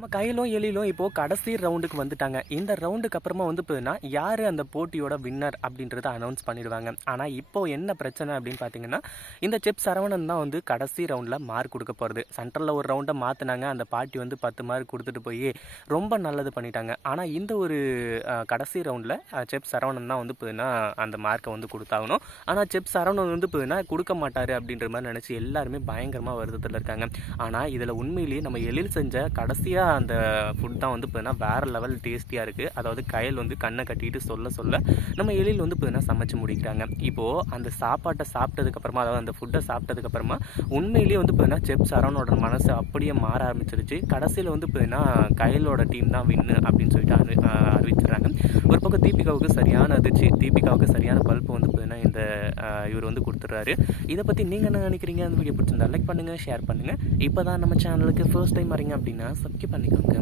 நம்ம கையிலும் எழிலும் இப்போது கடைசி ரவுண்டுக்கு வந்துட்டாங்க. இந்த ரவுண்டுக்கு அப்புறமா வந்து போதுன்னா யார் அந்த போட்டியோட வின்னர் அப்படின்றத அனௌன்ஸ் பண்ணிடுவாங்க. ஆனால் இப்போது என்ன பிரச்சனை அப்படின்னு பார்த்தீங்கன்னா, இந்த செப் சரவணன் தான் வந்து கடைசி ரவுண்டில் மார்க் கொடுக்க போகிறது. சென்ட்ரலில் ஒரு ரவுண்டை மாற்றினாங்க. அந்த பாட்டி வந்து 10 மார்க் கொடுத்துட்டு போய் ரொம்ப நல்லது பண்ணிட்டாங்க. ஆனால் இந்த ஒரு கடைசி ரவுண்டில் செப் சரவணன் தான் வந்து போதுன்னா அந்த மார்க்கை வந்து கொடுத்தாகணும். ஆனால் செப் சரவணன் வந்து போதுன்னா கொடுக்க மாட்டார் அப்படின்ற மாதிரி நினச்சி எல்லாருமே பயங்கரமாக வருத்தத்தில் இருக்காங்க. ஆனால் இதில் உண்மையிலேயே நம்ம எழில் செஞ்ச கடைசியாக அந்த ஃபுட் தான் வந்து பார்த்தீங்கன்னா வேறு லெவல் டேஸ்டியாக இருக்குது. அதாவது கயல் வந்து கண்ணை கட்டிட்டு சொல்ல நம்ம எழில் வந்து பார்த்தீங்கன்னா சமைச்சு முடிக்கிறாங்க. இப்போது அந்த சாப்பாட்டை சாப்பிட்டதுக்கப்புறமா, அதாவது அந்த ஃபுட்டை சாப்பிட்டதுக்கப்புறமா உண்மையிலேயே வந்து பார்த்தீங்கன்னா செப் சரவணோட மனசு அப்படியே மாற ஆரம்பிச்சிருச்சு. கடைசியில் வந்து பார்த்தீங்கன்னா கயலோட டீம் தான் வின்னு அப்படின்னு சொல்லிட்டு அறிவிச்சிடுறாங்க. ஒரு பக்கம் தீபிகாவுக்கு சரியான அதிர்ச்சி, தீபிகாவுக்கு சரியான பல்ப் வந்து பார்த்தீங்கன்னா இந்த இவர் வந்து கொடுத்துட்றாரு. இதை பற்றி நீங்கள் என்ன நினைக்கிறீங்க? அந்த வீடியோ பிடிச்சிருந்தா லைக் பண்ணுங்கள், ஷேர் பண்ணுங்கள். இப்போ தான் நம்ம சேனலுக்கு ஃபர்ஸ்ட் டைம் வரீங்க அப்படின்னா சப்ஸ்கிரைப் பண்ணிக்கோங்க.